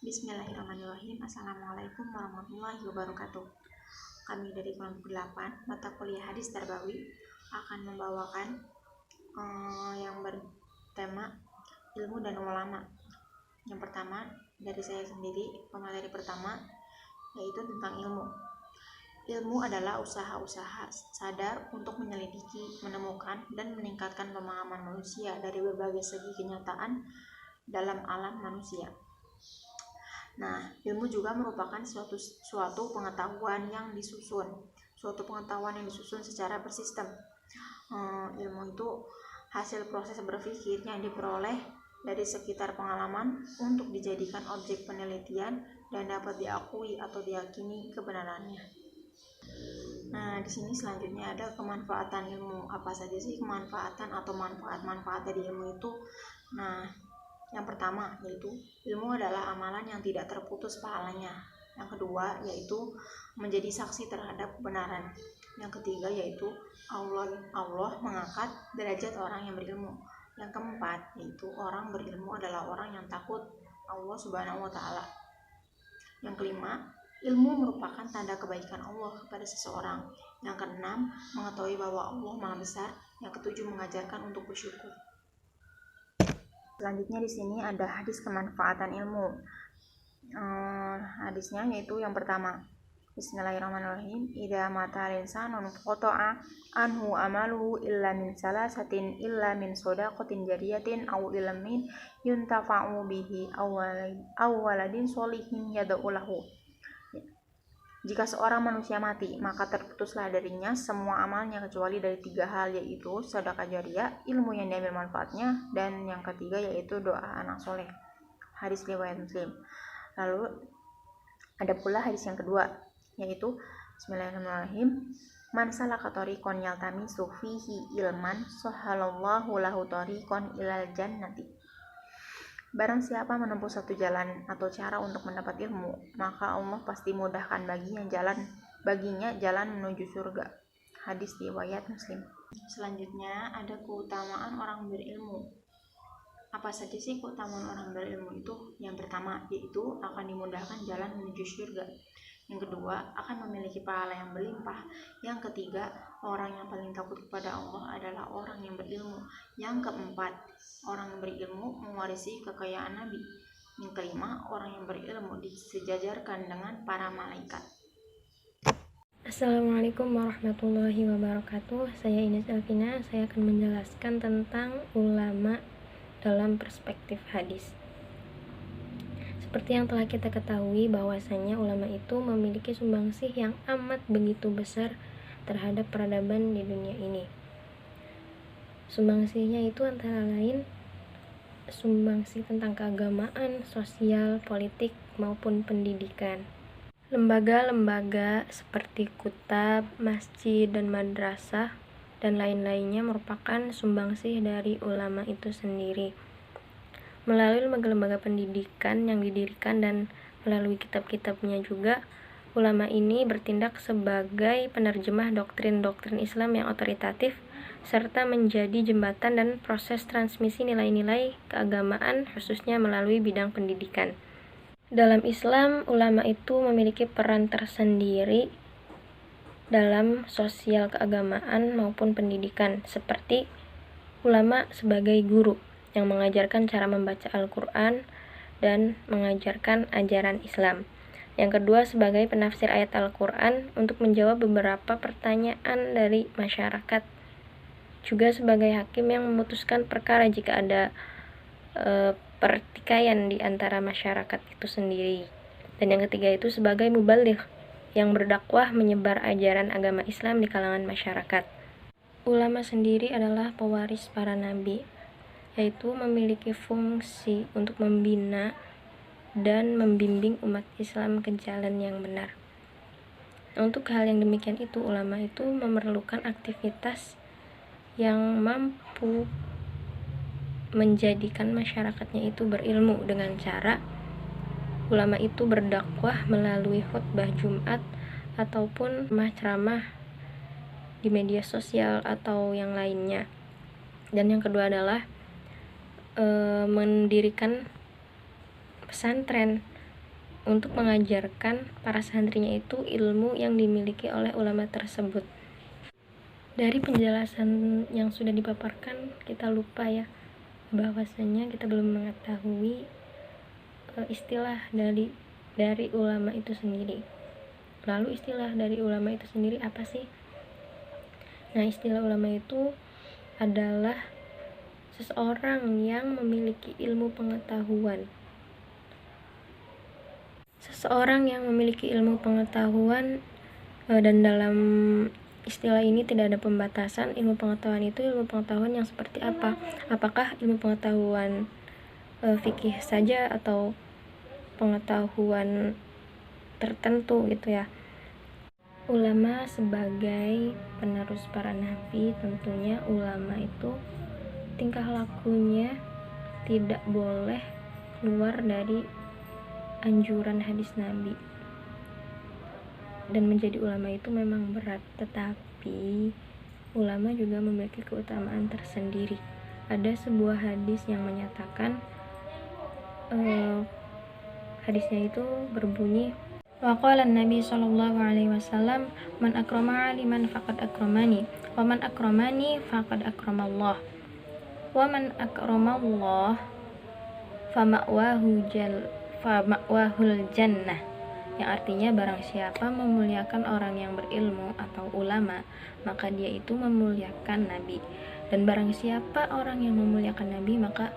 Bismillahirrahmanirrahim. Assalamualaikum warahmatullahi wabarakatuh. Kami dari kelompok 8 mata kuliah hadis tarbawi akan membawakan yang bertema ilmu dan ulama. Yang pertama dari saya sendiri, pemateri pertama yaitu tentang ilmu. Ilmu adalah usaha-usaha sadar untuk menyelidiki, menemukan, dan meningkatkan pemahaman manusia dari berbagai segi kenyataan dalam alam manusia. Nah, ilmu juga merupakan suatu pengetahuan yang disusun, secara bersistem. Ilmu itu hasil proses berpikir yang diperoleh dari sekitar pengalaman untuk dijadikan objek penelitian dan dapat diakui atau diyakini kebenarannya. Nah, di sini selanjutnya ada kemanfaatan ilmu. Apa saja sih kemanfaatan atau manfaat dari ilmu itu? Nah, yang pertama yaitu ilmu adalah amalan yang tidak terputus pahalanya. Yang kedua yaitu menjadi saksi terhadap kebenaran. Yang ketiga yaitu Allah mengangkat derajat orang yang berilmu. Yang keempat yaitu orang berilmu adalah orang yang takut Allah Subhanahu wa Ta'ala. Yang kelima, ilmu merupakan tanda kebaikan Allah kepada seseorang. Yang keenam, mengetahui bahwa Allah Maha Besar. Yang ketujuh, mengajarkan untuk bersyukur. Selanjutnya di sini ada hadis kemanfaatan ilmu. Hadisnya yaitu yang pertama, Bismillahirrahmanirrahim. Idza mata insanun qata'a anhu amaluhu illa min salasatin illa min shadaqatin jariyatin aw ilmin yuntafa'u bihi aw waladin sholihin yad'u lahu. Jika seorang manusia mati, maka terputuslah darinya semua amalnya kecuali dari 3 hal, yaitu sedekah jariyah, ilmu yang diambil manfaatnya, dan yang ketiga yaitu doa anak soleh. Hadis riwayat Muslim. Lalu ada pula hadis yang kedua, yaitu Bismillahirrahmanirrahim. Man salaka tariqan yaltamisu fihi ilman sahhalallahu lahu tariqan ilal jannati. Barang siapa menempuh satu jalan atau cara untuk mendapat ilmu, maka Allah pasti mudahkan baginya jalan menuju surga. Hadis riwayat Muslim. Selanjutnya ada keutamaan orang berilmu. Apa saja sih keutamaan orang berilmu itu? Yang pertama yaitu akan dimudahkan jalan menuju surga. Yang kedua, akan memiliki pahala yang berlimpah. Yang ketiga, orang yang paling takut kepada Allah adalah orang yang berilmu. Yang keempat, orang yang berilmu mewarisi kekayaan Nabi. Yang kelima, orang yang berilmu disejajarkan dengan para malaikat. Assalamualaikum warahmatullahi wabarakatuh. Saya Ines Elvina. Saya akan menjelaskan tentang ulama dalam perspektif hadis. Seperti yang telah kita ketahui bahwasanya ulama itu memiliki sumbangsih yang amat begitu besar terhadap peradaban di dunia ini. Sumbangsihnya itu antara lain sumbangsih tentang keagamaan, sosial, politik, maupun pendidikan. Lembaga-lembaga seperti kutab, masjid, dan madrasah dan lain-lainnya merupakan sumbangsih dari ulama itu sendiri. Melalui lembaga-lembaga pendidikan yang didirikan dan melalui kitab-kitabnya juga, ulama ini bertindak sebagai penerjemah doktrin-doktrin Islam yang otoritatif, serta menjadi jembatan dan proses transmisi nilai-nilai keagamaan khususnya melalui bidang pendidikan. Dalam Islam, ulama itu memiliki peran tersendiri dalam sosial keagamaan maupun pendidikan, seperti ulama sebagai guru yang mengajarkan cara membaca Al-Quran dan mengajarkan ajaran Islam. Yang kedua, sebagai penafsir ayat Al-Quran untuk menjawab beberapa pertanyaan dari masyarakat. Juga sebagai hakim yang memutuskan perkara jika ada pertikaian di antara masyarakat itu sendiri. Dan yang ketiga itu sebagai mubaligh yang berdakwah menyebar ajaran agama Islam di kalangan masyarakat. Ulama sendiri adalah pewaris para nabi, yaitu memiliki fungsi untuk membina dan membimbing umat Islam ke jalan yang benar. Untuk hal yang demikian itu, ulama itu memerlukan aktivitas yang mampu menjadikan masyarakatnya itu berilmu dengan cara ulama itu berdakwah melalui khutbah Jumat ataupun ceramah di media sosial atau yang lainnya. Dan yang kedua adalah mendirikan pesantren untuk mengajarkan para santrinya itu ilmu yang dimiliki oleh ulama tersebut. Dari penjelasan yang sudah dipaparkan, kita lupa ya bahwasanya kita belum mengetahui istilah dari ulama itu sendiri. Lalu istilah dari ulama itu sendiri apa sih? Nah, istilah ulama itu adalah seseorang yang memiliki ilmu pengetahuan. Seseorang yang memiliki ilmu pengetahuan, dan dalam istilah ini tidak ada pembatasan. Ilmu pengetahuan itu ilmu pengetahuan yang seperti apa? Apakah ilmu pengetahuan fikih saja atau pengetahuan tertentu gitu ya? Ulama sebagai penerus para nabi, tentunya ulama itu tingkah lakunya tidak boleh keluar dari anjuran hadis Nabi. Dan menjadi ulama itu memang berat, tetapi ulama juga memiliki keutamaan tersendiri. Ada sebuah hadis yang menyatakan, hadisnya itu berbunyi, wa qala Nabi sallallahu alaihi wasallam, man akrama aliman faqad akramani, wa man akramani faqad akramallah, wa man akramallah fama'wahul jannah, yang artinya barang siapa memuliakan orang yang berilmu atau ulama, maka dia itu memuliakan Nabi, dan barang siapa orang yang memuliakan Nabi, maka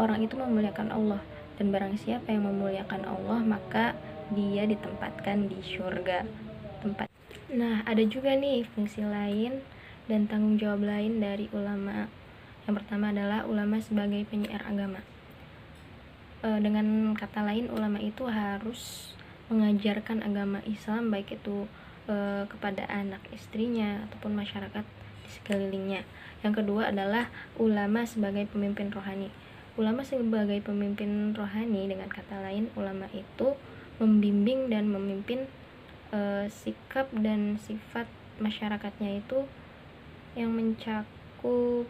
orang itu memuliakan Allah, dan barang siapa yang memuliakan Allah, maka dia ditempatkan di surga. Nah, ada juga nih fungsi lain dan tanggung jawab lain dari ulama. Yang pertama adalah ulama sebagai penyiar agama. Dengan kata lain, ulama itu harus mengajarkan agama Islam, baik itu kepada anak istrinya ataupun masyarakat di sekelilingnya. Yang kedua adalah ulama sebagai pemimpin rohani. Ulama sebagai pemimpin rohani, dengan kata lain, ulama itu membimbing dan memimpin sikap dan sifat masyarakatnya itu yang mencakup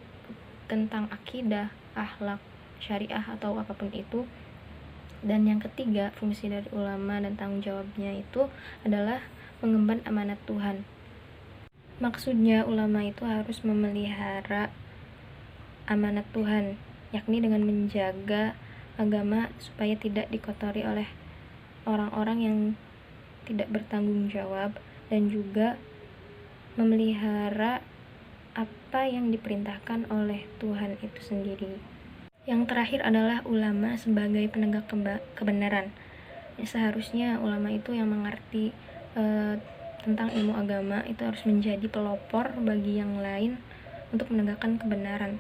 tentang akidah, akhlak, syariah atau apapun itu. Dan yang ketiga, fungsi dari ulama dan tanggung jawabnya itu adalah mengemban amanat Tuhan. Maksudnya ulama itu harus memelihara amanat Tuhan, yakni dengan menjaga agama supaya tidak dikotori oleh orang-orang yang tidak bertanggung jawab, dan juga memelihara apa yang diperintahkan oleh Tuhan itu sendiri. Yang terakhir adalah ulama sebagai penegak kebenaran. Seharusnya ulama itu yang mengerti tentang ilmu agama itu harus menjadi pelopor bagi yang lain untuk menegakkan kebenaran.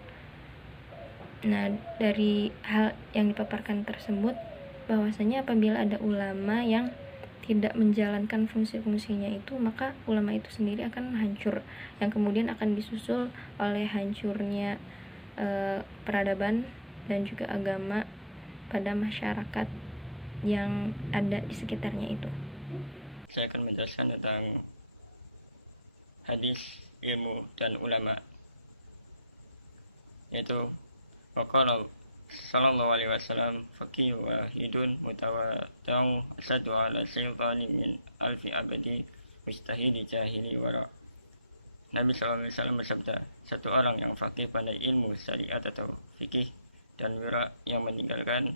Nah, dari hal yang dipaparkan tersebut, bahwasanya apabila ada ulama yang tidak menjalankan fungsi-fungsinya itu, maka ulama itu sendiri akan hancur, yang kemudian akan disusul oleh hancurnya peradaban dan juga agama pada masyarakat yang ada di sekitarnya itu. Saya akan menjelaskan tentang hadis, ilmu, dan ulama, yaitu waqala sallallahu alaihi wasallam, faqih wahidun mutawadau asadu ala sultani min alfi abadi mustahili jahili wara. Nabi sallallahu alaihi wasallam bersabda, satu orang yang faqih pandai ilmu syariat atau fikih dan wira yang meninggalkan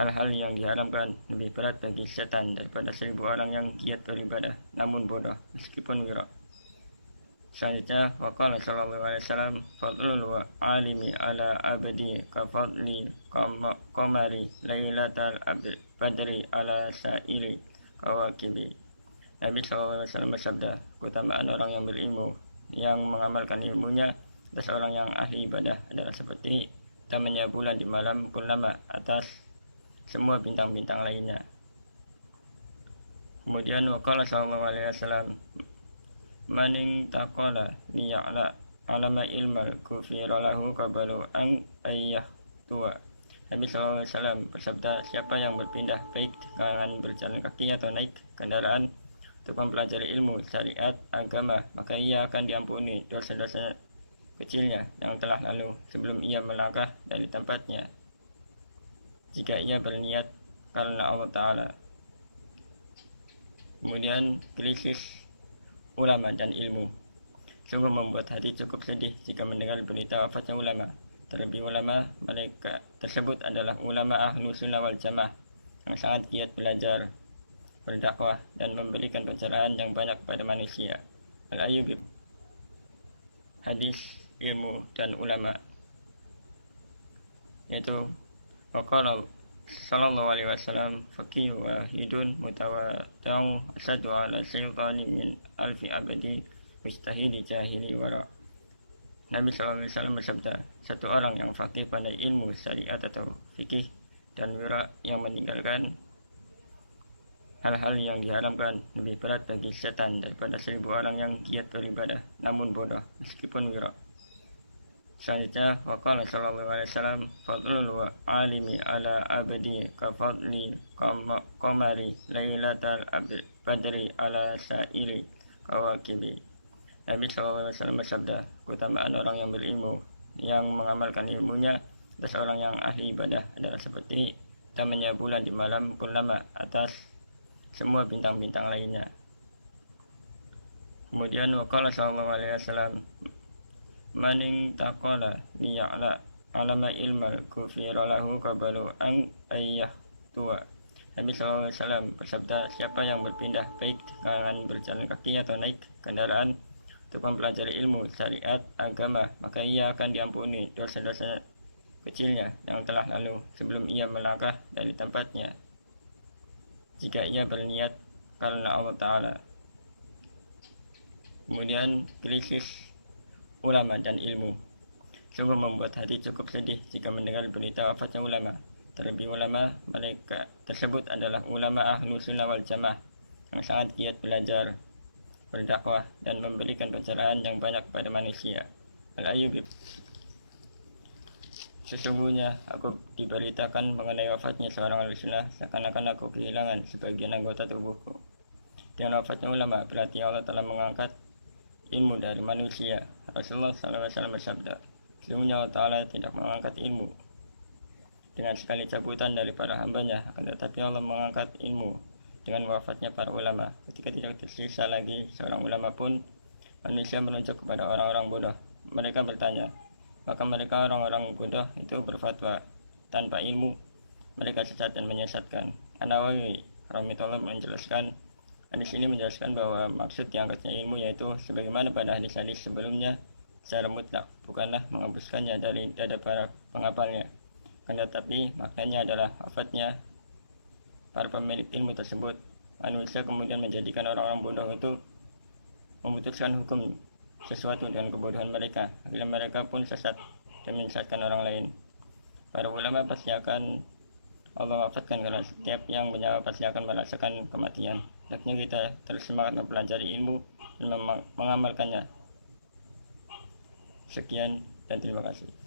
hal-hal yang diharamkan lebih berat bagi setan daripada 1000 orang yang giat beribadah namun bodoh meskipun wira. Selanjutnya, waqala sallallahu alaihi wasallam, fadlul alimi ala abadi kafadli qamari lailatal badri ala sa'ili kawakibi. Nabi sallallahu alaihi wasallam bersabda, keutamaan orang yang berilmu yang mengamalkan ilmunya atas orang yang ahli ibadah adalah seperti utamanya bulan di malam purnama atas semua bintang-bintang lainnya. Kemudian waqala sallallahu alaihi wasallam, maning taqala liya'la alama ilmal kufira lahu qabalu an ayyah tua. Nabi sallallahu alaihi wasallam bersabda, siapa yang berpindah baik dengan berjalan kaki atau naik kendaraan untuk mempelajari ilmu syariat agama, maka ia akan diampuni dosa-dosa kecilnya yang telah lalu sebelum ia melangkah dari tempatnya, jika ia berniat karena Allah Ta'ala. Kemudian krisis ulama dan ilmu. Sungguh membuat hati cukup sedih jika mendengar berita wafatnya ulama. Terlebih ulama mereka tersebut adalah ulama ahlu sunnah wal jamaah yang sangat giat belajar, berdakwah, dan memberikan pencerahan yang banyak pada manusia. Al-Ayyubi, hadis, ilmu, dan ulama, yaitu waqala sallallahu alaihi wasallam faqih wahidun mutawaddi'un asadu ala sultani min alfi abadi mustahili jahili wara. Nabi sallallahu alaihi wasallam bersabda, satu orang yang faqih pada ilmu syariat atau fikih dan wira yang meninggalkan hal-hal yang diharamkan lebih berat bagi setan daripada 1000 orang yang giat beribadah namun bodoh meskipun wira. Selanjutnya, waqala sallallahu alaihi wasallam fadlul alimi ala abadi ka fadli qamari lailatal badri ala sa'iri kawakibi. Nabi sallallahu alaihi wasallam bersabda, keutamaan orang yang berilmu yang mengamalkan ilmunya atas orang yang ahli ibadah adalah seperti utamanya bulan di malam purnama atas semua bintang-bintang lainnya. Kemudian waqala sallallahu alaihi wasallam maning taqala liya'la alama ilmal kufira lahu qabalu an ayyah tua. Nabi SAW bersabda, siapa yang berpindah baik dengan berjalan kaki atau naik kendaraan untuk mempelajari ilmu syariat agama, maka ia akan diampuni dosa-dosa kecilnya yang telah lalu sebelum ia melangkah dari tempatnya jika ia berniat karena Allah Ta'ala. Kemudian krisis ulama dan ilmu. Sungguh membuat hati cukup sedih jika mendengar berita wafatnya ulama. Terlebih ulama mereka tersebut adalah ulama ahlu sunnah wal jamaah yang sangat giat belajar, berdakwah, dan memberikan pencerahan yang banyak pada manusia. Al-Ayyubi, sesungguhnya aku diberitakan mengenai wafatnya seorang ahli sunnah seakan-akan aku kehilangan sebagian anggota tubuhku. Dengan wafatnya ulama berarti Allah telah mengangkat ilmu dari manusia. Rasulullah SAW bersabda, sesungguhnya Allah Ta'ala tidak mengangkat ilmu dengan sekali cabutan dari para hambanya, akan tetapi Allah mengangkat ilmu dengan wafatnya para ulama. Ketika tidak tersisa lagi seorang ulama pun, manusia menunjuk kepada orang-orang bodoh. Mereka bertanya, maka mereka orang-orang bodoh itu berfatwa tanpa ilmu, mereka sesat dan menyesatkan. An-Nawawi rahimahullah menjelaskan, hadis ini menjelaskan bahwa maksud diangkatnya ilmu yaitu sebagaimana pada hadis-hadis sebelumnya secara mutlak, bukanlah menghembuskannya dari dada para penghafalnya, tetapi maknanya adalah wafatnya para pemilik ilmu tersebut. Manusia kemudian menjadikan orang-orang bodoh itu memutuskan hukum sesuatu dengan kebodohan mereka, akhirnya mereka pun sesat dan menyesatkan orang lain. Para ulama pasti akan Allah wafatkan karena setiap yang bernyawa pasti akan merasakan kematian. Hendaknya kita terus semangat mempelajari ilmu dan mengamalkannya. Sekian dan terima kasih.